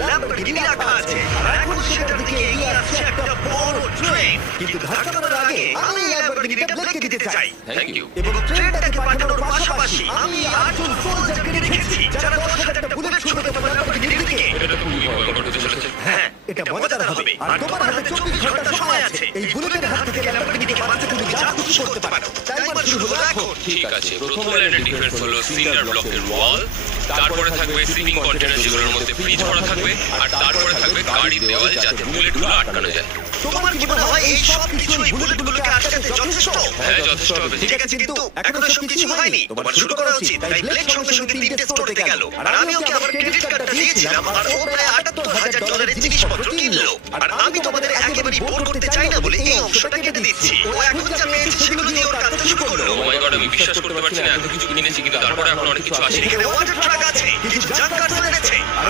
Lamborghini রাখা আছে আর এখন সেটার দিকে এগিয়ে আসছে একটা বড় ট্রেন। কিন্তু ধাক্কা মারার আগে আমি ল্যাম্বরগিনিটা ব্লেককে দিতে চাই। Thank you. এবং ট্রেনটাকে পাঠানোর পাশাপাশি আমি 8 জন সোলজারকে রেখেছি যারা 10,000টা বুলেট ছুড়বে তোমার ল্যাম্বরগিনির দিকে। এটা তো খুবই ভয়ঙ্কর হতে চলেছে। হ্যাঁ, এটা মজাদার হবে। আর তোমার হাতে 24 ঘন্টা সময় আছে এই বুলেটের হাত থেকে ল্যাম্বরগিনিকে বাঁচাতে তুমি যা খুশি করতে পারো। টাইমার শুরু হলো এখন। ঠিক আছে, প্রথম লাইনের ডিফেন্স হলো সিন্ডার ব্লকের ওয়াল, তারপরে থাকবে শিপিং কন্টেনার যেগুলোর মধ্যে ফ্রিজ ভরা থাকবে, আর তারপরে থাকবে গাড়ি দেওয়াল যাতে বুলেটগুলো আটকানো যায়। তোমার কি মনে হয় এই সব কিছু এই বুলেটগুলোকে আটকাতে যথেষ্ট? হ্যাঁ, যথেষ্ট হবে। ঠিক আছে, কিন্তু এখনো সব কিছু হয়নি। তোমার শুরু করা উচিত। তাই ব্লেক সঙ্গে সঙ্গে 3টে স্টোরে গেল আর আমি ওকে আমার ক্রেডিট কার্ডটা দিয়েছিলাম আর ও প্রায় $78,000 জিনিসপত্র কিনলো। আর আমি তোমাদের একেবারে বোর করতে চাই না বলে এই অংশটা কেটে দিচ্ছি। ও এখন যা পেয়েছে সেগুলো দিয়ে ওর কাজটা শুরু করলো। ও মাই গড, আমি বিশ্বাস করতে পারছি না এত কিছু কিনেছি কিন্তু তারপরে এখন অনেক কিছু আসেনি। এখানে ওয়াটার ট্রাক আছে, কিছু জাঙ্ক কার এনেছে আর